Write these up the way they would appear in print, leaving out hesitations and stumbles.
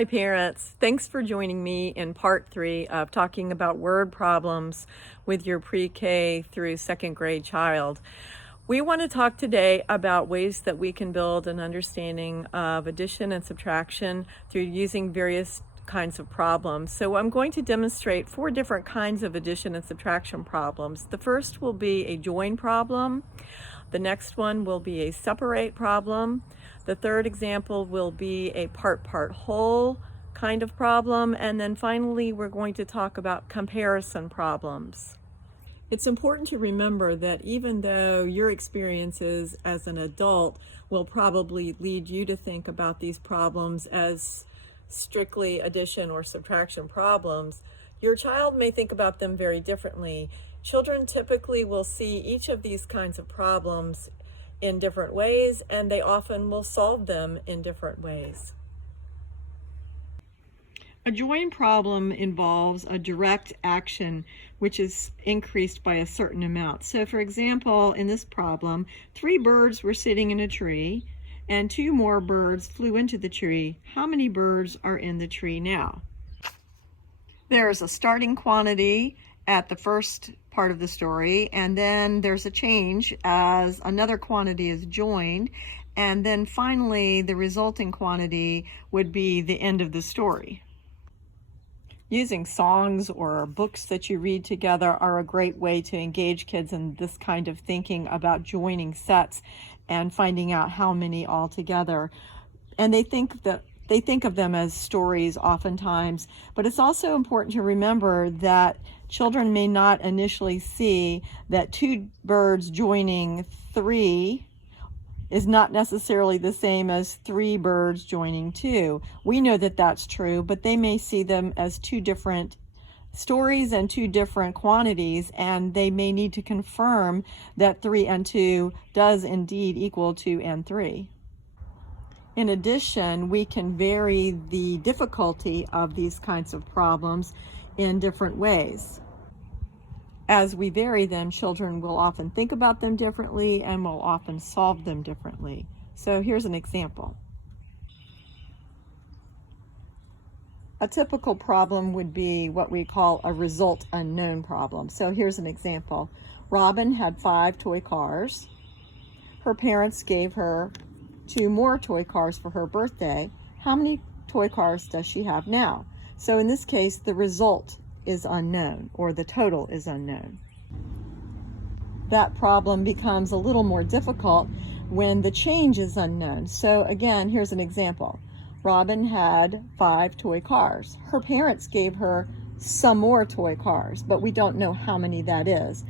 Hi parents, thanks for joining me in part 3 of talking about word problems with your pre-K through second grade child. We want to talk today about ways that we can build an understanding of addition and subtraction through using various kinds of problems. So I'm going to demonstrate 4 different kinds of addition and subtraction problems. The first will be a join problem. The next one will be a separate problem. The third example will be a part whole kind of problem. And then finally, we're going to talk about comparison problems. It's important to remember that even though your experiences as an adult will probably lead you to think about these problems as strictly addition or subtraction problems, your child may think about them very differently. Children typically will see each of these kinds of problems in different ways, and they often will solve them in different ways. A join problem involves a direct action which is increased by a certain amount. So for example, in this problem, 3 birds were sitting in a tree and 2 more birds flew into the tree. How many birds are in the tree now? There's a starting quantity at the first part of the story, and then there's a change as another quantity is joined, and then finally the resulting quantity would be the end of the story. Using songs or books that you read together are a great way to engage kids in this kind of thinking about joining sets and finding out how many altogether. And they think of them as stories oftentimes, but it's also important to remember that children may not initially see that 2 birds joining 3 is not necessarily the same as 3 birds joining 2. We know that that's true, but they may see them as 2 different stories and 2 different quantities, and they may need to confirm that 3 and 2 does indeed equal 2 and 3. In addition, we can vary the difficulty of these kinds of problems in different ways. As we vary them, children will often think about them differently and will often solve them differently. So here's an example. A typical problem would be what we call a result unknown problem. So here's an example. Robin had 5 toy cars. Her parents gave her 2 more toy cars for her birthday. How many toy cars does she have now? So in this case, the result is unknown, or the total is unknown. That problem becomes a little more difficult when the change is unknown. So again, here's an example. Robin had 5 toy cars. Her parents gave her some more toy cars, but we don't know how many that is.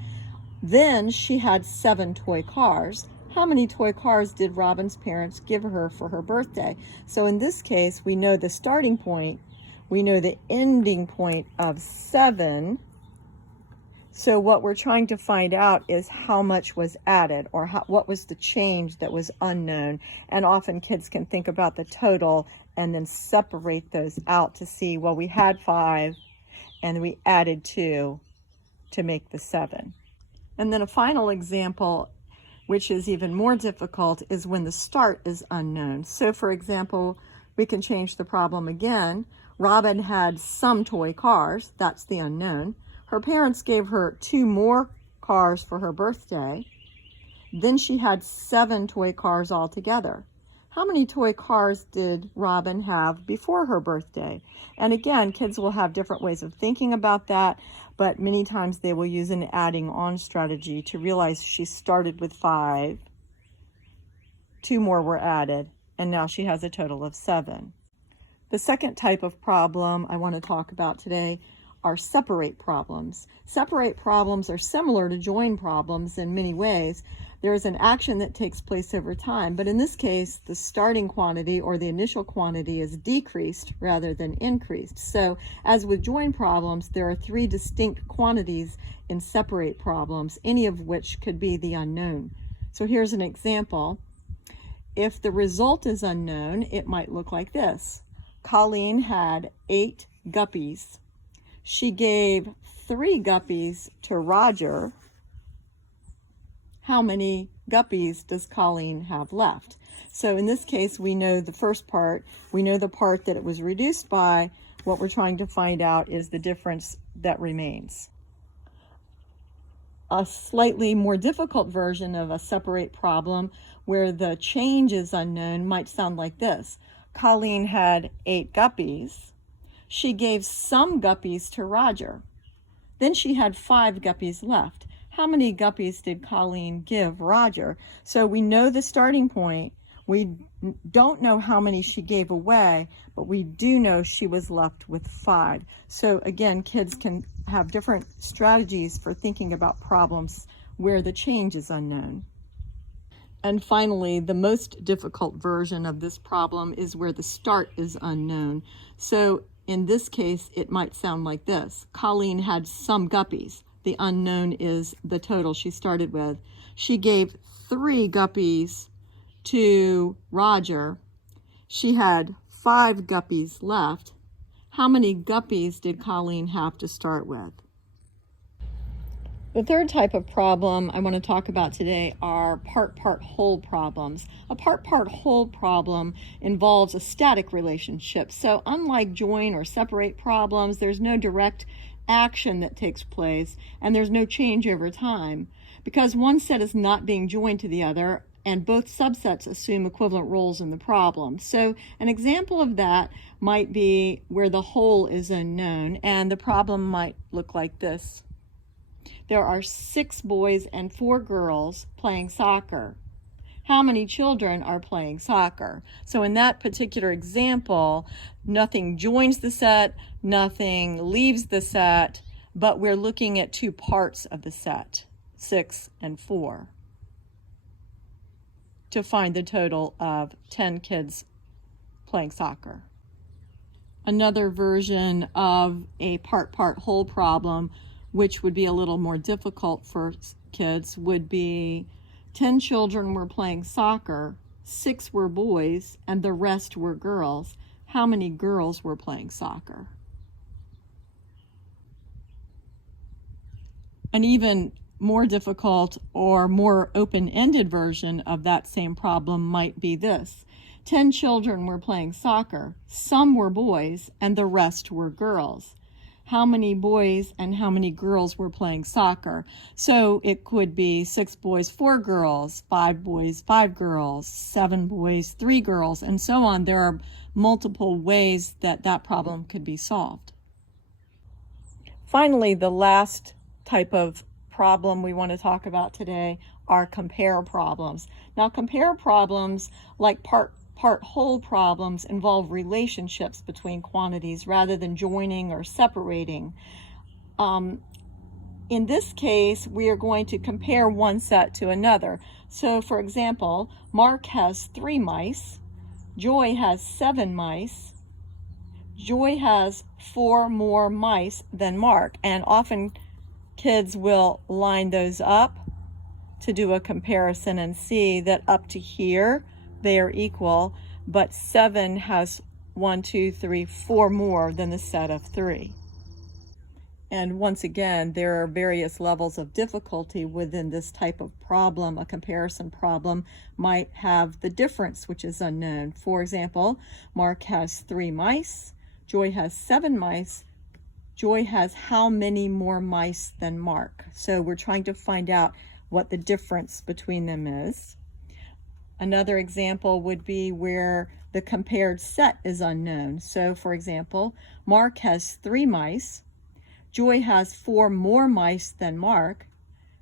Then she had 7 toy cars. How many toy cars did Robin's parents give her for her birthday? So in this case, we know the starting point, we know the ending point of 7. So what we're trying to find out is how much was added, or what was the change that was unknown. And often kids can think about the total and then separate those out to see, well, we had 5 and we added 2 to make the 7. And then a final example, which is even more difficult, is when the start is unknown. So for example, we can change the problem again. Robin had some toy cars, that's the unknown. Her parents gave her 2 more cars for her birthday. Then she had 7 toy cars altogether. How many toy cars did Robin have before her birthday? And again, kids will have different ways of thinking about that, but many times they will use an adding on strategy to realize she started with 5, 2 more were added, and now she has a total of 7. The second type of problem I want to talk about today are separate problems. Separate problems are similar to join problems in many ways. There is an action that takes place over time, but in this case, the starting quantity or the initial quantity is decreased rather than increased. So as with join problems, there are 3 distinct quantities in separate problems, any of which could be the unknown. So here's an example. If the result is unknown, it might look like this. Colleen had 8 guppies. She gave 3 guppies to Roger. How many guppies does Colleen have left? So in this case, we know the first part. We know the part that it was reduced by. What we're trying to find out is the difference that remains. A slightly more difficult version of a separate problem where the change is unknown might sound like this. Colleen had 8 guppies. She gave some guppies to Roger. Then she had 5 guppies left. How many guppies did Colleen give Roger? So we know the starting point. We don't know how many she gave away, but we do know she was left with 5. So again, kids can have different strategies for thinking about problems where the change is unknown. And finally, the most difficult version of this problem is where the start is unknown. So in this case, it might sound like this. Colleen had some guppies. The unknown is the total she started with. She gave 3 guppies to Roger. She had 5 guppies left. How many guppies did Colleen have to start with? The third type of problem I want to talk about today are part-part-whole problems. A part-part-whole problem involves a static relationship. So unlike join or separate problems, there's no direct action that takes place, and there's no change over time. Because one set is not being joined to the other, and both subsets assume equivalent roles in the problem. So an example of that might be where the whole is unknown, and the problem might look like this. There are 6 boys and 4 girls playing soccer. How many children are playing soccer? So in that particular example, nothing joins the set, nothing leaves the set, but we're looking at 2 parts of the set, 6 and 4, to find the total of 10 kids playing soccer. Another version of a part-part-whole problem, which would be a little more difficult for kids, would be 10 children were playing soccer, 6 were boys, and the rest were girls. How many girls were playing soccer? An even more difficult or more open-ended version of that same problem might be this. 10 children were playing soccer, some were boys, and the rest were girls. How many boys and how many girls were playing soccer? So it could be 6 boys, 4 girls, 5 boys, 5 girls, 7 boys, 3 girls, and so on. There are multiple ways that that problem could be solved. Finally, the last type of problem we want to talk about today are compare problems. Now, compare problems, like part-whole problems, involve relationships between quantities rather than joining or separating. In this case, we are going to compare one set to another. So, for example, Mark has 3 mice, Joy has 7 mice, Joy has 4 more mice than Mark, and often kids will line those up to do a comparison and see that up to here they are equal, but 7 has 1, 2, 3, 4 more than the set of 3. And once again, there are various levels of difficulty within this type of problem. A comparison problem might have the difference, which is unknown. For example, Mark has 3 mice, Joy has 7 mice. Joy has how many more mice than Mark? So we're trying to find out what the difference between them is. Another example would be where the compared set is unknown. So for example, Mark has 3 mice. Joy has 4 more mice than Mark.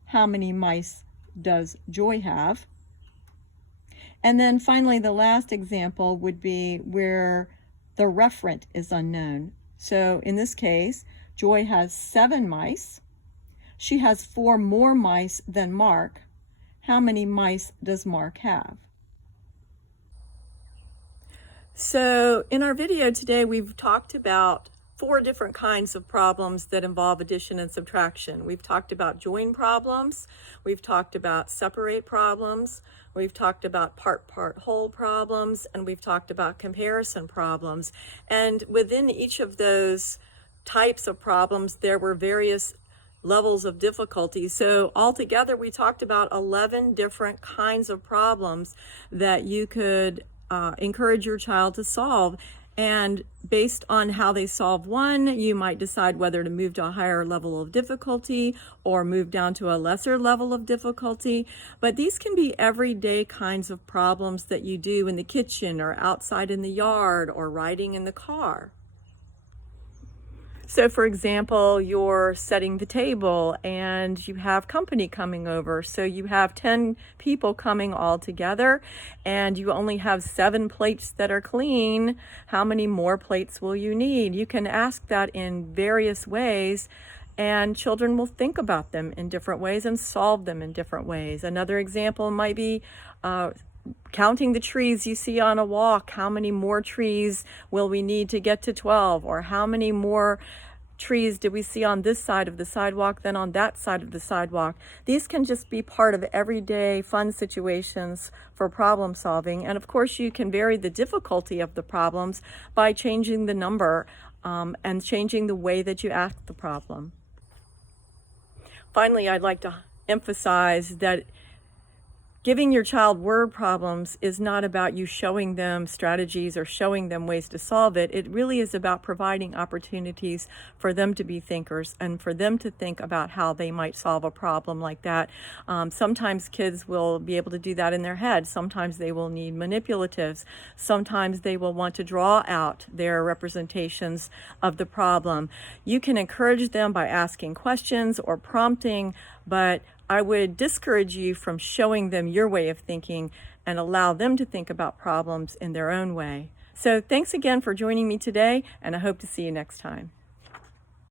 How many mice does Joy have? And then finally, the last example would be where the referent is unknown. So in this case, Joy has 7 mice. She has 4 more mice than Mark. How many mice does Mark have? So in our video today, we've talked about 4 different kinds of problems that involve addition and subtraction. We've talked about join problems, we've talked about separate problems, we've talked about part-part-whole problems, and we've talked about comparison problems. And within each of those types of problems, there were various levels of difficulty. So altogether, we talked about 11 different kinds of problems that you could encourage your child to solve. And based on how they solve one, you might decide whether to move to a higher level of difficulty or move down to a lesser level of difficulty. But these can be everyday kinds of problems that you do in the kitchen or outside in the yard or riding in the car. So for example, you're setting the table and you have company coming over. So you have 10 people coming all together and you only have 7 plates that are clean. How many more plates will you need? You can ask that in various ways, and children will think about them in different ways and solve them in different ways. Another example might be counting the trees you see on a walk. How many more trees will we need to get to 12? Or how many more trees do we see on this side of the sidewalk than on that side of the sidewalk? These can just be part of everyday fun situations for problem solving. And of course, you can vary the difficulty of the problems by changing the number and changing the way that you ask the problem. Finally, I'd like to emphasize that giving your child word problems is not about you showing them strategies or showing them ways to solve it. It really is about providing opportunities for them to be thinkers and for them to think about how they might solve a problem like that. Sometimes kids will be able to do that in their head. Sometimes they will need manipulatives. Sometimes they will want to draw out their representations of the problem. You can encourage them by asking questions or prompting, but I would discourage you from showing them your way of thinking and allow them to think about problems in their own way. So thanks again for joining me today, and I hope to see you next time.